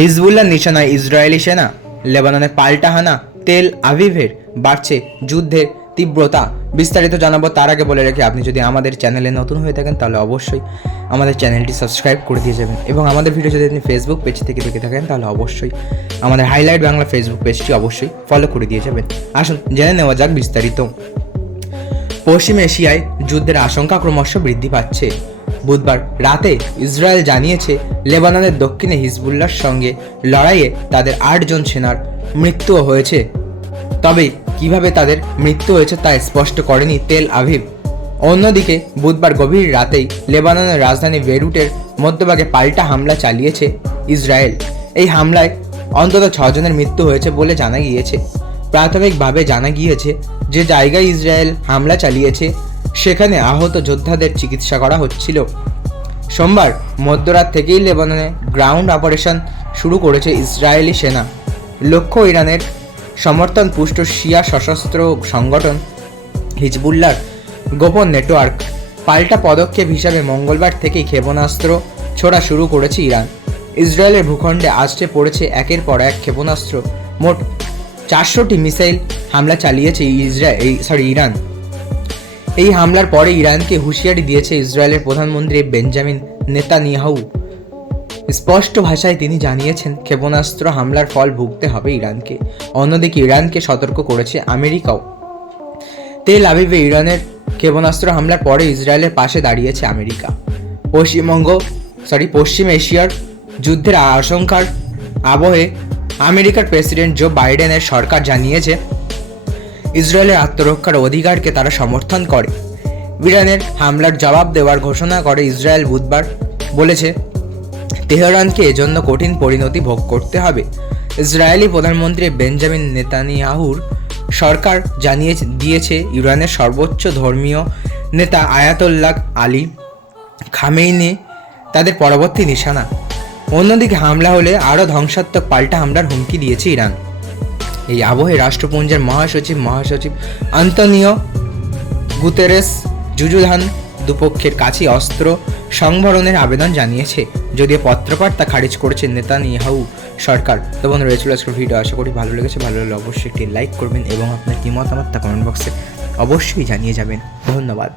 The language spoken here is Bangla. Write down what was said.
হিজবুল্লাহ নিশানায় ইসরায়েলি সেনা, লেবাননে পাল্টা হানা, তেল আভিভের বাড়ছে যুদ্ধের তীব্রতা। বিস্তারিত জানাবো তার আগে বলে রাখি, আপনি যদি আমাদের চ্যানেলে নতুন হয়ে থাকেন তাহলে অবশ্যই আমাদের চ্যানেলটি সাবস্ক্রাইব করে দিয়ে যাবেন, এবং আমাদের ভিডিও যদি আপনি ফেসবুক পেজ থেকে দেখে থাকেন তাহলে অবশ্যই আমাদের হাইলাইট বাংলা ফেসবুক পেজটি অবশ্যই ফলো করে দিয়ে যাবেন। আসুন জেনে নেওয়া যাক বিস্তারিত। পশ্চিম এশিয়ায় যুদ্ধের আশঙ্কা ক্রমশ বৃদ্ধি পাচ্ছে। বুধবার রাতে ইসরায়েল জানিয়েছে লেবাননের দক্ষিণে হিজবুল্লাহর সঙ্গে লড়াইয়ে তাদের 8 জন সেনার মৃত্যু হয়েছে। তবে কিভাবে তাদের মৃত্যু হয়েছে তা স্পষ্ট করেনি তেল আভিভ। অন্যদিকে বুধবার গভীর রাতেই লেবাননের রাজধানী বেইরুটের মধ্যভাগে পাল্টা হামলা চালিয়েছে ইসরায়েল। এই হামলায় অন্তত 6 জনের মৃত্যু হয়েছে বলে জানা গিয়েছে। প্রাথমিকভাবে জানা গিয়েছে যে জায়গায় ইসরায়েল হামলা চালিয়েছে সেখানে আহত যোদ্ধাদের চিকিৎসা করা হচ্ছিল। সোমবার মধ্যরাত থেকেই লেবাননে গ্রাউন্ড অপারেশন শুরু করেছে ইসরায়েলি সেনা। লক্ষ্য ইরানের সমর্থন পুষ্ট শিয়া সশস্ত্র সংগঠন হিজবুল্লাহর গোপন নেটওয়ার্ক। পাল্টা পদক্ষেপ হিসাবে মঙ্গলবার থেকেই ক্ষেপণাস্ত্র ছোড়া শুরু করেছে ইরান। ইসরায়েলের ভূখণ্ডে আছড়ে পড়েছে একের পর এক ক্ষেপণাস্ত্র। মোট 400টি মিসাইল হামলা চালিয়েছে ইরান। এই হামলার পরে ইরানকে হুঁশিয়ারি দিয়েছে ইসরায়েলের প্রধানমন্ত্রী বেঞ্জামিন নেতানিয়াহু। স্পষ্ট ভাষায় তিনি জানিয়েছেন ক্ষেপণাস্ত্র হামলার ফল ভুগতে হবে ইরানকে। অন্যদিকে ইরানকে সতর্ক করেছে আমেরিকাও। তেল আভিভে ইরানের ক্ষেপণাস্ত্র হামলার পরে ইসরায়েলের পাশে দাঁড়িয়েছে আমেরিকা। পশ্চিম এশিয়ার যুদ্ধের আশঙ্কার আবহে আমেরিকার প্রেসিডেন্ট জো বাইডেনের সরকার জানিয়েছে ইসরায়েলের আত্মরক্ষার অধিকারকে তারা সমর্থন করে। ইরানের হামলার জবাব দেওয়ার ঘোষণা করে ইসরায়েল বুধবার বলেছে তেহরানকে এজন্য কঠিন পরিণতি ভোগ করতে হবে। ইসরায়েলি প্রধানমন্ত্রী বেঞ্জামিন নেতানিয়াহুর সরকার জানিয়ে দিয়েছে ইরানের সর্বোচ্চ ধর্মীয় নেতা আয়াতোল্লাহ আলী খামেইনি তাদের পরবর্তী নিশানা। অন্যদিকে হামলা হলে আরও ধ্বংসাত্মক পাল্টা হামলার হুমকি দিয়েছে ইরান। এই আবহে রাষ্ট্রপুঞ্জের মহাসচিব আন্তোনিও গুতেরেস যুযুধান দুপক্ষের কাছে অস্ত্র সংবরণের আবেদন জানিয়েছে, যদিও পত্রপাঠ তা খারিজ করেছে নেতানিয়াহু সরকার। তো বন্ধুরা, এই ছিল আজকের ভিডিও। আশা করি ভালো লেগেছে। ভালো লাগলে অবশ্যই একটি লাইক করবেন এবং আপনার কি মতামত তা কমেন্ট বক্সে অবশ্যই জানিয়ে যাবেন। ধন্যবাদ।